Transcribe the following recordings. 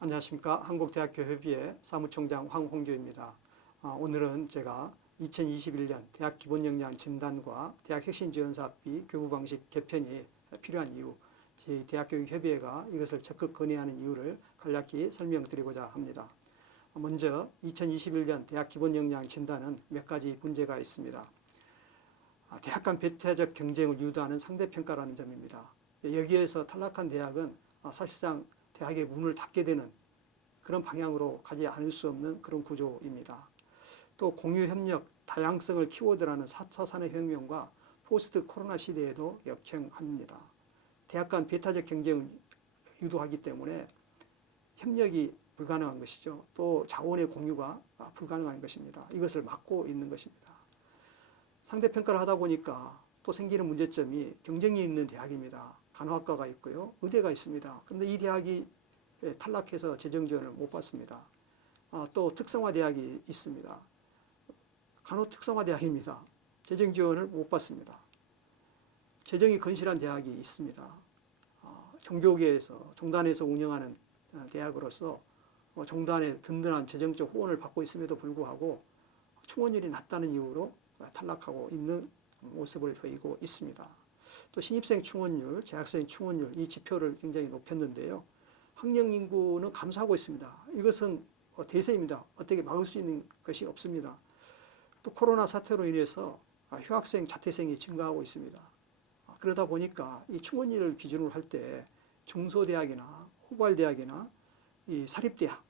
안녕하십니까. 한국대학교협의회 사무총장 황홍규입니다. 오늘은 제가 2021년 대학 기본역량 진단과 대학 혁신지원사업비 교부방식 개편이 필요한 이유, 저희 대학교육협의회가 이것을 적극 건의하는 이유를 간략히 설명드리고자 합니다. 먼저 2021년 대학 기본역량 진단은 몇 가지 문제가 있습니다. 대학 간 배타적 경쟁을 유도하는 상대평가라는 점입니다. 여기에서 탈락한 대학은 사실상 대학의 문을 닫게 되는 그런 방향으로 가지 않을 수 없는 그런 구조입니다. 또 공유협력, 다양성을 키워드라는 4차 산업혁명과 포스트 코로나 시대에도 역행합니다. 대학 간 배타적 경쟁을 유도하기 때문에 협력이 불가능한 것이죠. 또 자원의 공유가 불가능한 것입니다. 이것을 막고 있는 것입니다. 상대평가를 하다 보니까 또 생기는 문제점이 경쟁이 있는 대학입니다. 간호학과가 있고요. 의대가 있습니다. 그런데 이 대학이 탈락해서 재정 지원을 못 받습니다. 또 특성화 대학이 있습니다. 간호 특성화 대학입니다. 재정 지원을 못 받습니다. 재정이 건실한 대학이 있습니다. 종교계에서 종단에서 운영하는 대학으로서 종단의 든든한 재정적 후원을 받고 있음에도 불구하고 충원율이 낮다는 이유로 탈락하고 있는 모습을 보이고 있습니다. 또 신입생 충원율, 재학생 충원율 이 지표를 굉장히 높였는데요. 학령 인구는 감소하고 있습니다. 이것은 대세입니다. 어떻게 막을 수 있는 것이 없습니다. 또 코로나 사태로 인해서 휴학생, 자퇴생이 증가하고 있습니다. 그러다 보니까 이 충원율을 기준으로 할 때 중소대학이나 후발대학이나 이 사립대학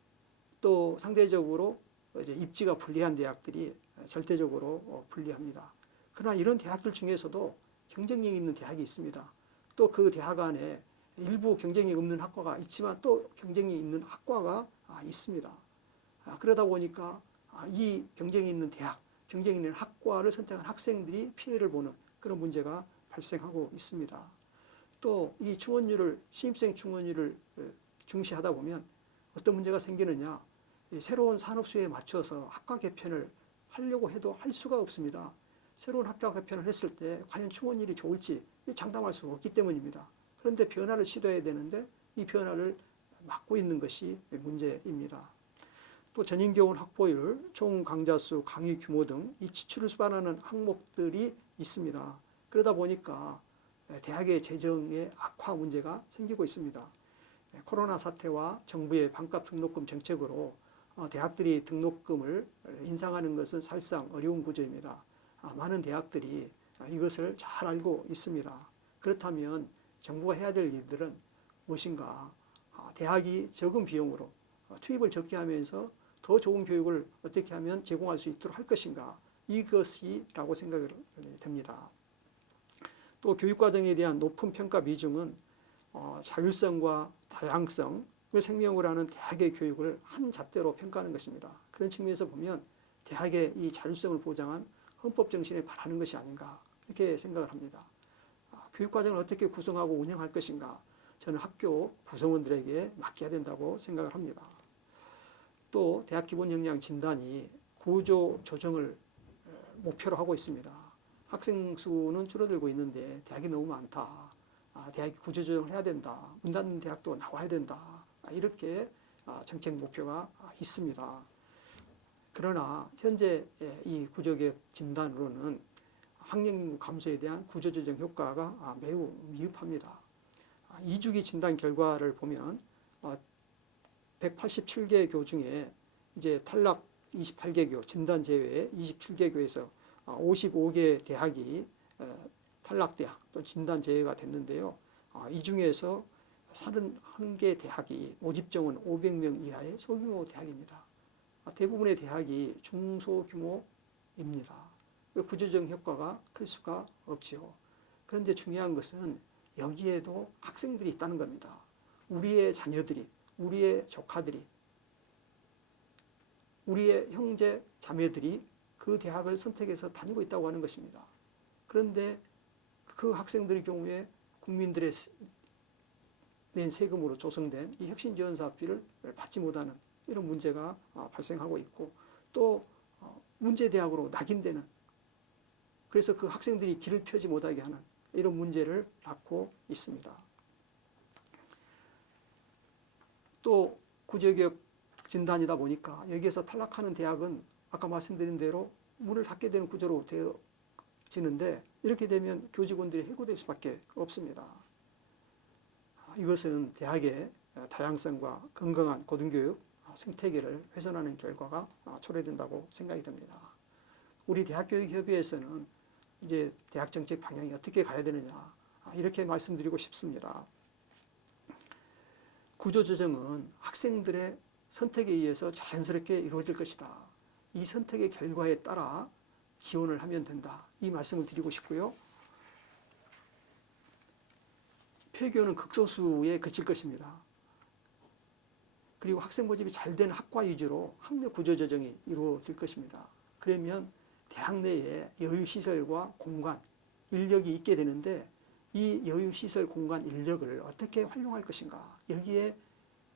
또 상대적으로 이제 입지가 불리한 대학들이 절대적으로 불리합니다. 그러나 이런 대학들 중에서도 경쟁력이 있는 대학이 있습니다. 또 그 대학 안에 일부 경쟁이 없는 학과가 있지만 또 경쟁이 있는 학과가 있습니다. 그러다 보니까 이 경쟁이 있는 대학, 경쟁이 있는 학과를 선택한 학생들이 피해를 보는 그런 문제가 발생하고 있습니다. 또 이 충원율을, 신입생 충원율을 중시하다 보면 어떤 문제가 생기느냐, 새로운 산업수요에 맞춰서 학과 개편을 하려고 해도 할 수가 없습니다. 새로운 학과 개편을 했을 때 과연 충원율이 좋을지 장담할 수가 없기 때문입니다. 그런데 변화를 시도해야 되는데 이 변화를 막고 있는 것이 문제입니다. 또 전인교원 확보율, 총 강좌 수, 강의 규모 등 이 지출을 수반하는 항목들이 있습니다. 그러다 보니까 대학의 재정의 악화 문제가 생기고 있습니다. 코로나 사태와 정부의 반값 등록금 정책으로 대학들이 등록금을 인상하는 것은 사실상 어려운 구조입니다. 많은 대학들이 이것을 잘 알고 있습니다. 그렇다면 정부가 해야 될 일들은 무엇인가? 대학이 적은 비용으로 투입을 적게 하면서 더 좋은 교육을 어떻게 하면 제공할 수 있도록 할 것인가? 이것이라고 생각이 됩니다. 또 교육과정에 대한 높은 평가 비중은 자율성과 다양성을 생명으로 하는 대학의 교육을 한 잣대로 평가하는 것입니다. 그런 측면에서 보면 대학의 이 자율성을 보장한 헌법 정신에 반하는 것이 아닌가 이렇게 생각을 합니다. 교육과정을 어떻게 구성하고 운영할 것인가 저는 학교 구성원들에게 맡겨야 된다고 생각을 합니다. 또 대학 기본 역량 진단이 구조 조정을 목표로 하고 있습니다. 학생 수는 줄어들고 있는데 대학이 너무 많다. 대학이 구조 조정을 해야 된다. 문 닫는 대학도 나와야 된다. 이렇게 정책 목표가 있습니다. 그러나 현재 이 구조개혁 진단으로는 학령인구 감소에 대한 구조조정 효과가 매우 미흡합니다. 2주기 진단 결과를 보면 187개 교 중에 이제 탈락 28개 교, 진단 제외 27개 교에서 55개 대학이 탈락대학 또 진단 제외가 됐는데요. 이 중에서 31개 대학이 모집 정원 500명 이하의 소규모 대학입니다. 대부분의 대학이 중소규모입니다. 구조적 효과가 클 수가 없죠. 그런데 중요한 것은 여기에도 학생들이 있다는 겁니다. 우리의 자녀들이, 우리의 조카들이, 우리의 형제 자매들이 그 대학을 선택해서 다니고 있다고 하는 것입니다. 그런데 그 학생들의 경우에 국민들의 낸 세금으로 조성된 이 혁신지원사업비를 받지 못하는 이런 문제가 발생하고 있고 또 문제대학으로 낙인되는 그래서 그 학생들이 길을 펴지 못하게 하는 이런 문제를 낳고 있습니다. 또 구제개혁 진단이다 보니까 여기에서 탈락하는 대학은 아까 말씀드린 대로 문을 닫게 되는 구조로 되어지는데, 이렇게 되면 교직원들이 해고될 수밖에 없습니다. 이것은 대학의 다양성과 건강한 고등교육 생태계를 훼손하는 결과가 초래된다고 생각이 듭니다. 우리 대학교육협의회에서는 이제 대학 정책 방향이 어떻게 가야 되느냐, 이렇게 말씀드리고 싶습니다. 구조조정은 학생들의 선택에 의해서 자연스럽게 이루어질 것이다. 이 선택의 결과에 따라 지원을 하면 된다. 이 말씀을 드리고 싶고요. 폐교는 극소수에 그칠 것입니다. 그리고 학생 모집이 잘 된 학과 위주로 학내 구조조정이 이루어질 것입니다. 그러면 대학 내에 여유시설과 공간, 인력이 있게 되는데, 이 여유시설, 공간, 인력을 어떻게 활용할 것인가, 여기에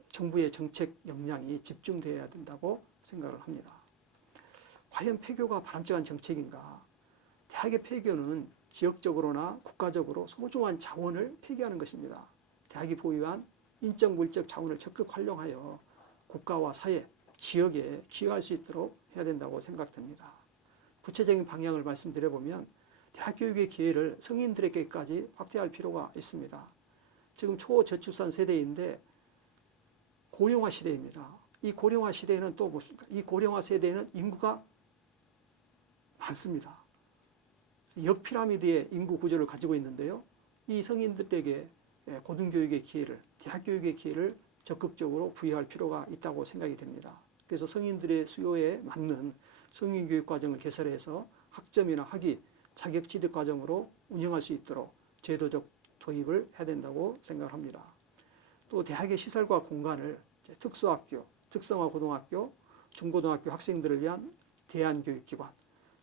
정부의 정책 역량이 집중되어야 된다고 생각을 합니다. 과연 폐교가 바람직한 정책인가? 대학의 폐교는 지역적으로나 국가적으로 소중한 자원을 폐기하는 것입니다. 대학이 보유한 인적, 물적 자원을 적극 활용하여 국가와 사회, 지역에 기여할 수 있도록 해야 된다고 생각됩니다. 구체적인 방향을 말씀드려보면 대학 교육의 기회를 성인들에게까지 확대할 필요가 있습니다. 지금 초저출산 세대인데 고령화 시대입니다. 이 고령화 시대에는 또 무엇입니까? 이 고령화 세대에는 인구가 많습니다. 역피라미드의 인구 구조를 가지고 있는데요. 이 성인들에게 고등교육의 기회를, 대학교육의 기회를 적극적으로 부여할 필요가 있다고 생각이 됩니다. 그래서 성인들의 수요에 맞는 성인교육과정을 개설해서 학점이나 학위, 자격취득과정으로 운영할 수 있도록 제도적 도입을 해야 된다고 생각합니다. 또 대학의 시설과 공간을 특수학교, 특성화고등학교, 중고등학교 학생들을 위한 대안교육기관,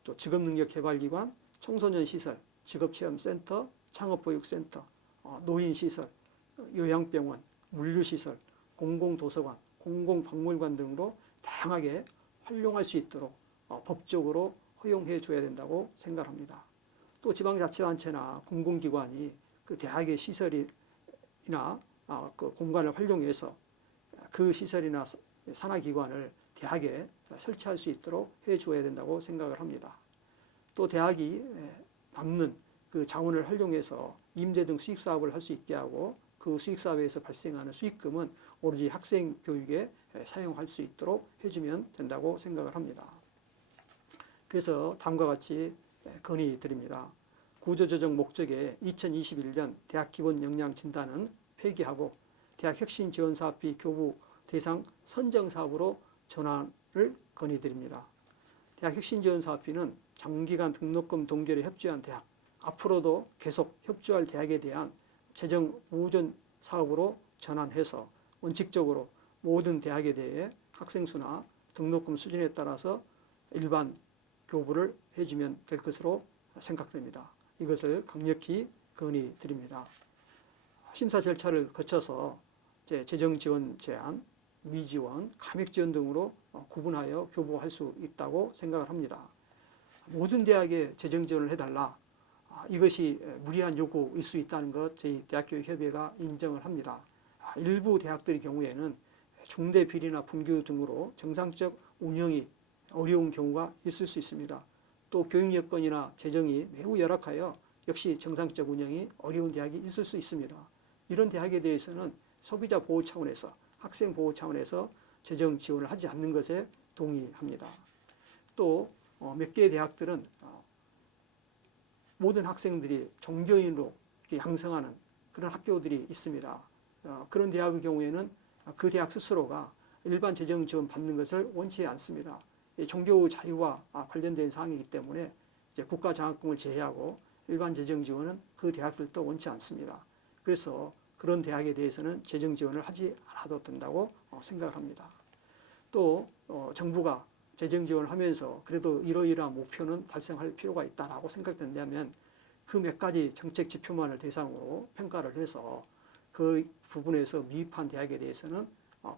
또 직업능력개발기관, 청소년시설, 직업체험센터, 창업보육센터, 노인시설, 요양병원, 물류시설, 공공도서관, 공공박물관 등으로 다양하게 활용할 수 있도록 법적으로 허용해 줘야 된다고 생각합니다. 또 지방자치단체나 공공기관이 그 대학의 시설이나 그 공간을 활용해서 그 시설이나 산하기관을 대학에 설치할 수 있도록 해 줘야 된다고 생각을 합니다. 또 대학이 남는 그 자원을 활용해서 임대 등 수익 사업을 할 수 있게 하고, 그 수익 사업에서 발생하는 수익금은 오로지 학생 교육에 사용할 수 있도록 해주면 된다고 생각을 합니다. 그래서 다음과 같이 건의드립니다. 구조조정 목적의 2021년 대학 기본 역량 진단은 폐기하고 대학 혁신 지원 사업비 교부 대상 선정 사업으로 전환을 건의드립니다. 대학 혁신 지원 사업비는 장기간 등록금 동결에 협조한 대학, 앞으로도 계속 협조할 대학에 대한 재정 우전 사업으로 전환해서 원칙적으로 모든 대학에 대해 학생 수나 등록금 수준에 따라서 일반 교부를 해주면 될 것으로 생각됩니다. 이것을 강력히 건의드립니다. 심사 절차를 거쳐서 재정 지원 제한, 미지원, 감액 지원 등으로 구분하여 교부할 수 있다고 생각을 합니다. 모든 대학에 재정 지원을 해달라, 이것이 무리한 요구일 수 있다는 것 저희 대학교육협의회가 인정을 합니다. 일부 대학들의 경우에는 중대 비리나 분규 등으로 정상적 운영이 어려운 경우가 있을 수 있습니다. 또 교육 여건이나 재정이 매우 열악하여 역시 정상적 운영이 어려운 대학이 있을 수 있습니다. 이런 대학에 대해서는 소비자 보호 차원에서, 학생 보호 차원에서 재정 지원을 하지 않는 것에 동의합니다. 또 몇 개의 대학들은 모든 학생들이 종교인으로 양성하는 그런 학교들이 있습니다. 그런 대학의 경우에는 그 대학 스스로가 일반 재정 지원 받는 것을 원치 않습니다. 종교 자유와 관련된 사항이기 때문에 이제 국가 장학금을 제외하고 일반 재정 지원은 그 대학들도 원치 않습니다. 그래서 그런 대학에 대해서는 재정 지원을 하지 않아도 된다고 생각을 합니다. 또 정부가 재정 지원을 하면서 그래도 이러이러한 목표는 달성할 필요가 있다라고 생각된다면 그 몇 가지 정책 지표만을 대상으로 평가를 해서 그 부분에서 미흡한 대학에 대해서는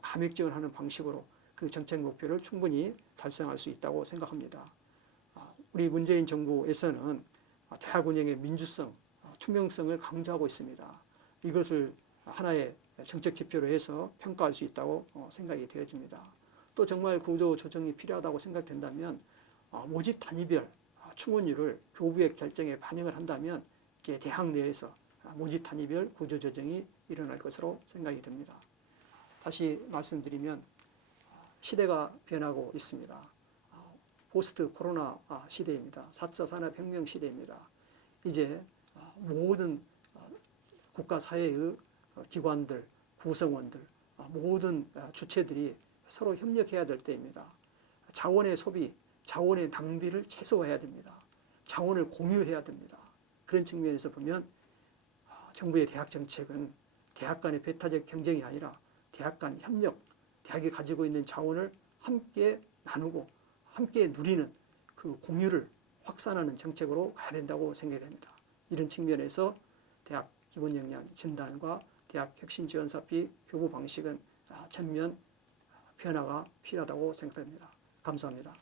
감액 지원하는 방식으로 그 정책 목표를 충분히 달성할 수 있다고 생각합니다. 우리 문재인 정부에서는 대학 운영의 민주성, 투명성을 강조하고 있습니다. 이것을 하나의 정책 지표로 해서 평가할 수 있다고 생각이 되어집니다. 또 정말 구조 조정이 필요하다고 생각된다면 모집 단위별 충원율을 교부의 결정에 반영을 한다면 이게 대학 내에서 모집 단위별 구조 조정이 일어날 것으로 생각이 됩니다. 다시 말씀드리면 시대가 변하고 있습니다. 포스트 코로나 시대입니다. 4차 산업혁명 시대입니다. 이제 모든 국가 사회의 기관들, 구성원들, 모든 주체들이 서로 협력해야 될 때입니다. 자원의 소비, 자원의 낭비를 최소화해야 됩니다. 자원을 공유해야 됩니다. 그런 측면에서 보면 정부의 대학 정책은 대학 간의 배타적 경쟁이 아니라 대학 간 협력, 대학이 가지고 있는 자원을 함께 나누고 함께 누리는 그 공유를 확산하는 정책으로 가야 된다고 생각됩니다. 이런 측면에서 대학 기본역량 진단과 대학 혁신지원사비 교부 방식은 전면 변화가 필요하다고 생각됩니다. 감사합니다.